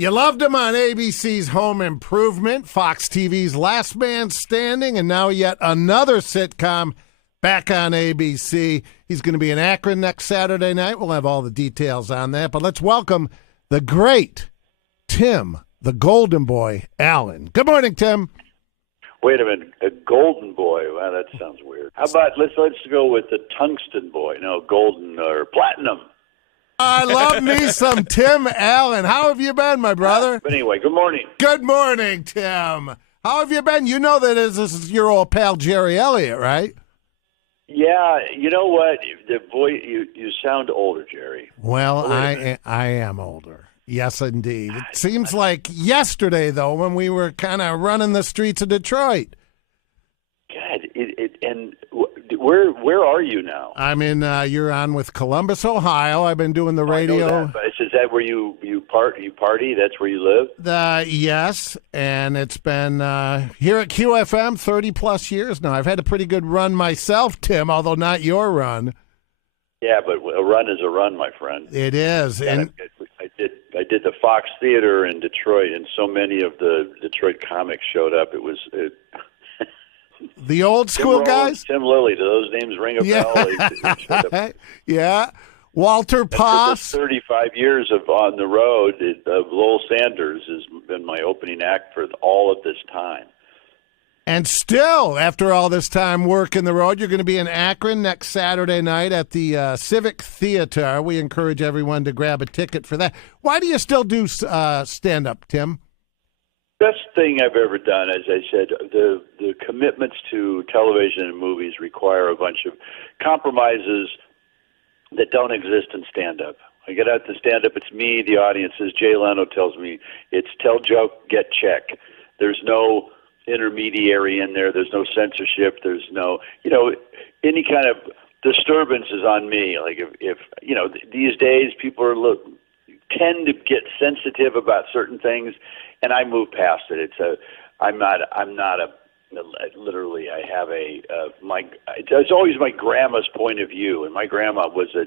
You loved him on ABC's Home Improvement, Fox TV's Last Man Standing, and now yet another sitcom back on ABC. He's going to be in Akron next Saturday night. We'll have all the details on that. But let's welcome the great Tim, the Golden Boy, Allen. Good morning, Tim. Wait a minute, a golden boy. Wow, that sounds weird. How about let's go with the tungsten boy? No, golden or platinum. I love me some Tim Allen. How have you been, my brother? But anyway, good morning. Good morning, Tim. How have you been? You know that this is your old pal Jerry Elliott, right? Yeah, you know what? The voice, you sound older, Jerry. Well, I am older. Yes, indeed. It seems like yesterday, though, when we were kind of running the streets of Detroit. God, and where are you now? I'm in. You're on with Columbus, Ohio. I've been doing the radio. I know that, but is that where you party? That's where you live? Yes, and it's been here at QFM 30 plus years now. I've had a pretty good run myself, Tim, although not your run. Yeah, but a run is a run, my friend. It is, and I did the Fox Theater in Detroit, and so many of the Detroit comics showed up. It was the old school guys. Tim Lilly, do those names ring a bell? Yeah. Walter Poss. 35 years of on the road of Lowell Sanders has been my opening act for all of this time. And still, after all this time working the road, you're going to be in Akron next Saturday night at the Civic Theater. We encourage everyone to grab a ticket for that. Why do you still do stand-up, Tim? Best thing I've ever done, as I said, the commitments to television and movies require a bunch of compromises that don't exist in stand-up. I get out to stand-up, it's me, the audience. As Jay Leno tells me, it's tell joke, get check. There's no intermediary in there. There's no censorship. There's no, any kind of disturbance is on me. Like if these days people tend to get sensitive about certain things, and I move past it. Literally, I have it's always my grandma's point of view, and my grandma was a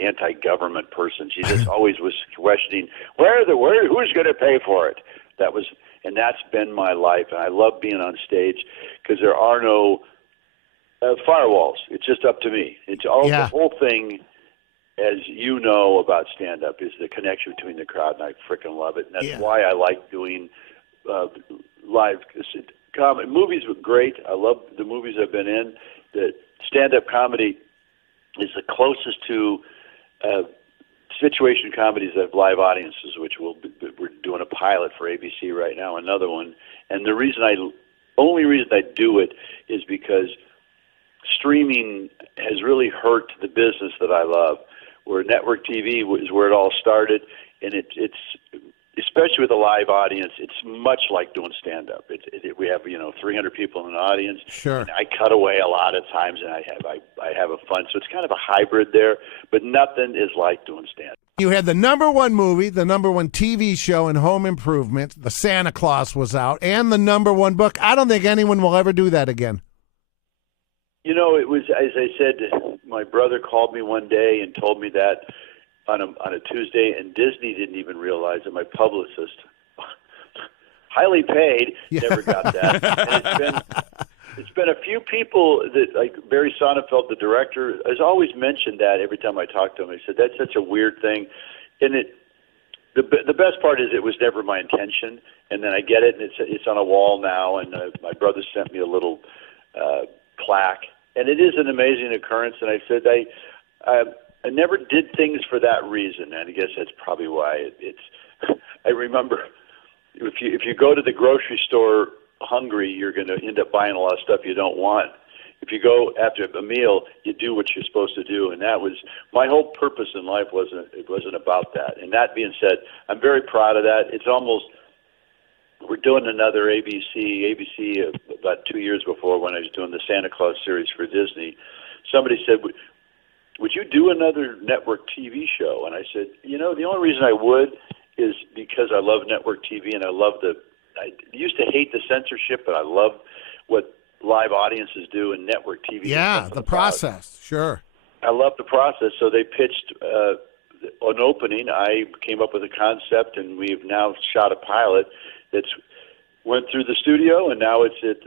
anti-government person. She just always was questioning who's going to pay for it. And that's been my life, and I love being on stage because there are no firewalls. It's just up to me. The whole thing, as you know about stand-up, is the connection between the crowd, and I freaking love it. And that's why I like doing live comedy. Movies were great. I love the movies I've been in. The stand-up comedy is the closest to situation comedies that have live audiences, which we're doing a pilot for ABC right now, another one. And the only reason I do it is because streaming has really hurt the business that I love, where network TV is where it all started, and it's especially with a live audience, it's much like doing stand-up. We have 300 people in an audience. Sure. And I cut away a lot of times, and I have a fun. So it's kind of a hybrid there, but nothing is like doing stand-up. You had the number one movie, the number one TV show in Home Improvement. The Santa Claus was out, and the number one book. I don't think anyone will ever do that again. It was, as I said, my brother called me one day and told me that on a Tuesday, and Disney didn't even realize it. My publicist, highly paid, never got that. And it's been a few people that, like Barry Sonnenfeld, the director, has always mentioned that every time I talk to him. He said, that's such a weird thing. And the best part is it was never my intention. And then I get it, and it's on a wall now, and my brother sent me a little plaque. And it is an amazing occurrence, and I said, I never did things for that reason, and I guess that's probably why it's. I remember if you go to the grocery store hungry, you're going to end up buying a lot of stuff you don't want. If you go after a meal, you do what you're supposed to do, and that was my whole purpose in life. It wasn't about that. And that being said, I'm very proud of that. It's almost. We're doing another ABC about 2 years before when I was doing the Santa Claus series for Disney. Somebody said, would you do another network TV show? And I said, the only reason I would is because I love network TV, and I used to hate the censorship, but I love what live audiences do in network TV. Yeah, the process, sure. I love the process. So they pitched an opening, I came up with a concept, and we've now shot a pilot that's went through the studio, and now it's at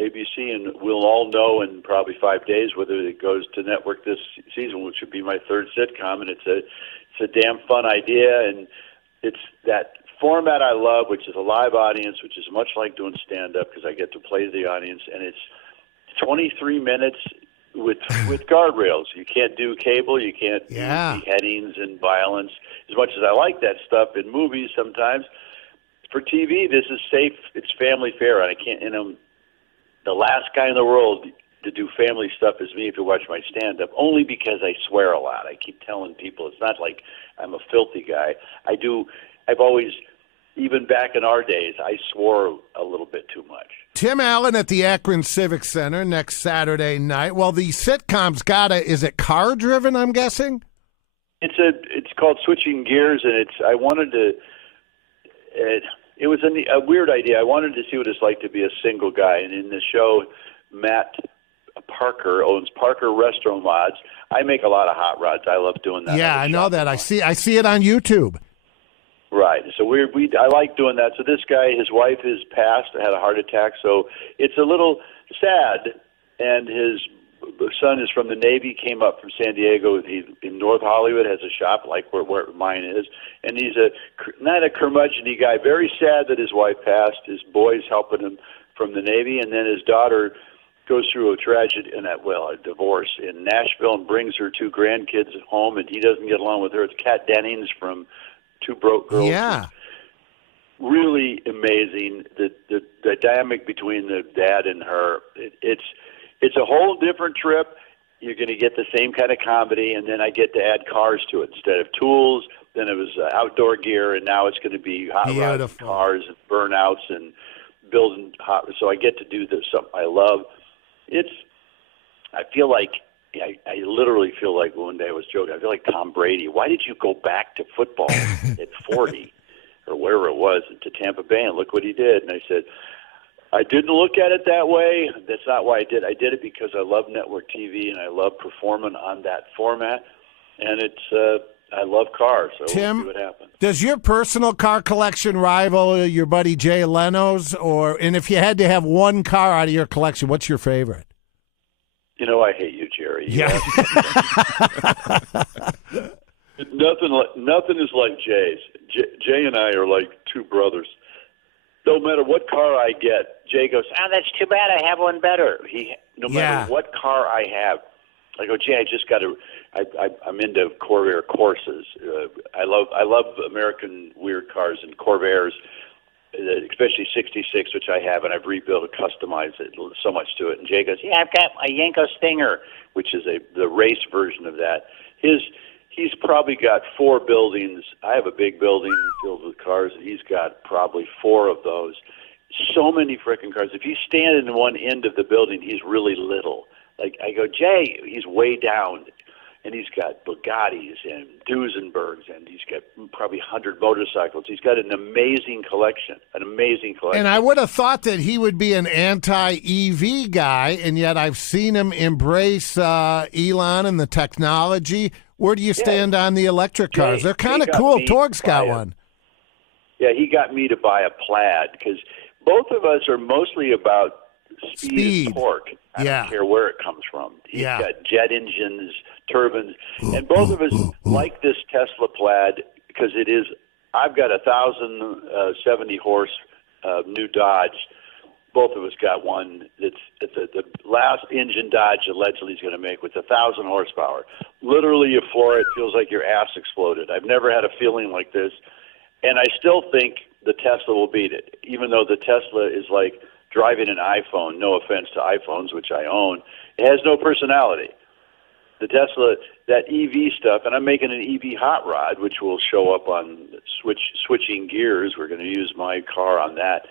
ABC, and we'll all know in probably 5 days whether it goes to network this season, which would be my third sitcom, and it's a damn fun idea, and it's that format I love, which is a live audience, which is much like doing stand-up because I get to play the audience, and it's 23 minutes with guardrails. You can't do cable, you can't do beheadings and violence. As much as I like that stuff in movies sometimes, for TV, this is safe. It's family fare, and I can't. The last guy in the world to do family stuff is me if you watch my stand-up, only because I swear a lot. I keep telling people it's not like I'm a filthy guy. I've always, even back in our days, I swore a little bit too much. Tim Allen at the Akron Civic Center next Saturday night. Well, the sitcom's is it car-driven, I'm guessing? It's called Switching Gears, and it was a weird idea. I wanted to see what it's like to be a single guy, and in the show, Matt Parker owns Parker Restaurant Mods. I make a lot of hot rods. I love doing that. Yeah, I know that. I see it on YouTube. Right. So I like doing that. So this guy, his wife is passed, had a heart attack. So it's a little sad. And his son is from the Navy, came up from San Diego. He in North Hollywood, has a shop like where mine is. And he's not a curmudgeon-y guy. Very sad that his wife passed. His boy's helping him from the Navy, and then his daughter goes through a tragedy a divorce in Nashville, and brings her two grandkids home, and he doesn't get along with her. It's Kat Dennings from Two Broke Girls. Yeah. Really amazing. The dynamic between the dad and her. It's a whole different trip. You're going to get the same kind of comedy, and then I get to add cars to it instead of tools. Then it was outdoor gear, and now it's going to be hot rods and cars and burnouts and building hot. So I get to do this something I love. I feel like. I literally feel like one day I was joking. I feel like Tom Brady. Why did you go back to football at 40 or wherever it was to Tampa Bay, and look what he did? And I said, I didn't look at it that way. That's not why I did. I did it because I love network TV and I love performing on that format. And I love cars, so Tim, we'll see what happens. Does your personal car collection rival your buddy Jay Leno's? And if you had to have one car out of your collection, what's your favorite? You know, I hate you, Jerry. Yeah. Nothing is like Jay's. Jay and I are like two brothers. No matter what car I get, Jay goes, that's too bad. I have one better. No matter what car I have, I go, Jay, I just got to. I'm into Corvair Corsas. I love American weird cars and Corvairs, especially 66, which I have, and I've rebuilt and customized it so much to it. And Jay goes, I've got a Yanko Stinger, which is the race version of that. He's probably got 4 buildings. I have a big building filled with cars. He's got probably 4 of those. So many frickin' cars. If you stand in one end of the building, he's really little. Like, I go, Jay, he's way down. And he's got Bugattis and Duesenbergs, and he's got probably 100 motorcycles. He's got an amazing collection, And I would have thought that he would be an anti-EV guy, and yet I've seen him embrace Elon and the technology. Where do you stand on the electric cars? They're kind of cool. Torg's got one. Yeah, he got me to buy a Plaid, because both of us are mostly about speed and torque. I don't care where it comes from. He's got jet engines, turbines, and both of us like this Tesla Plaid because it is. I've got 1,070 horse new Dodge. Both of us got one. It's the last engine Dodge allegedly is going to make with 1,000 horsepower. Literally, you floor it, feels like your ass exploded. I've never had a feeling like this, and I still think the Tesla will beat it, even though the Tesla is like driving an iPhone. No offense to iPhones, which I own. It has no personality. The Tesla, that EV stuff, and I'm making an EV hot rod, which will show up on switching gears. We're going to use my car on that.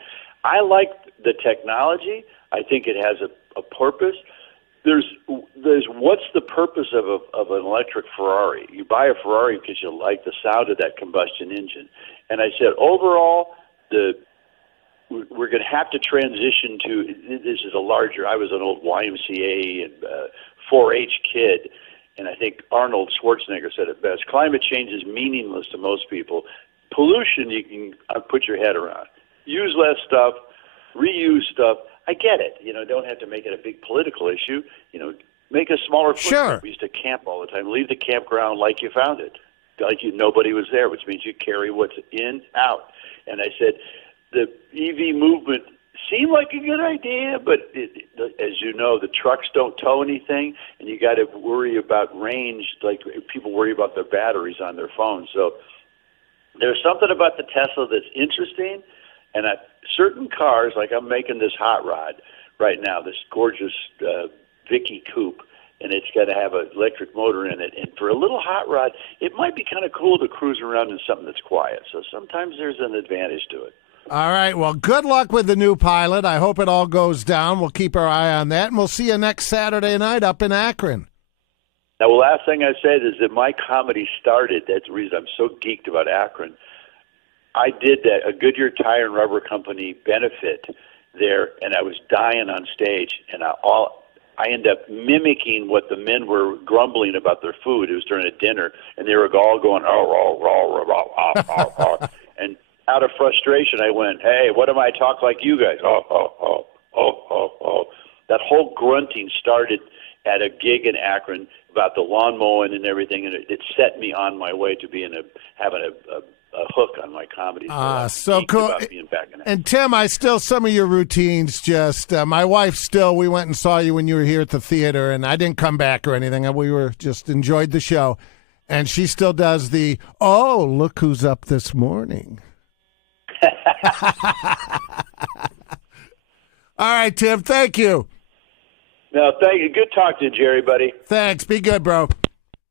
I like the technology. I think it has a purpose. There's what's the purpose of an electric Ferrari? You buy a Ferrari because you like the sound of that combustion engine. And I said, overall, we're going to have to transition to, this is a larger, I was an old YMCA and 4-H kid, And I think Arnold Schwarzenegger said it best. Climate change is meaningless to most people. Pollution, you can put your head around. Use less stuff, reuse stuff. I get it. Don't have to make it a big political issue. Make a smaller footprint. Sure. We used to camp all the time. Leave the campground like you found it. Like nobody was there, which means you carry what's in, out. And I said, the EV movement seemed like a good idea, but as you know, the trucks don't tow anything, and you got to worry about range, like people worry about their batteries on their phones. So there's something about the Tesla that's interesting, and certain cars, like I'm making this hot rod right now, this gorgeous Vicky Coupe, and it's got to have an electric motor in it. And for a little hot rod, it might be kind of cool to cruise around in something that's quiet. So sometimes there's an advantage to it. All right. Well, good luck with the new pilot. I hope it all goes down. We'll keep our eye on that, and we'll see you next Saturday night up in Akron. Now, the last thing I said is that my comedy started. That's the reason I'm so geeked about Akron. I did that, a Goodyear Tire and Rubber Company benefit there, and I was dying on stage, and I ended up mimicking what the men were grumbling about their food. It was during a dinner, and they were all going, oh. And out of frustration, I went, hey, what am I talk like you guys? Oh. That whole grunting started at a gig in Akron about the lawn mowing and everything, and it set me on my way to having a hook on my comedy. So cool. And Tim, some of your routines my wife we went and saw you when you were here at the theater, and I didn't come back or anything. We were just enjoyed the show. And she still does the, oh, look who's up this morning. All right, Tim, thank you. No, thank you. Good talking to you, Jerry, buddy. Thanks. Be good, bro.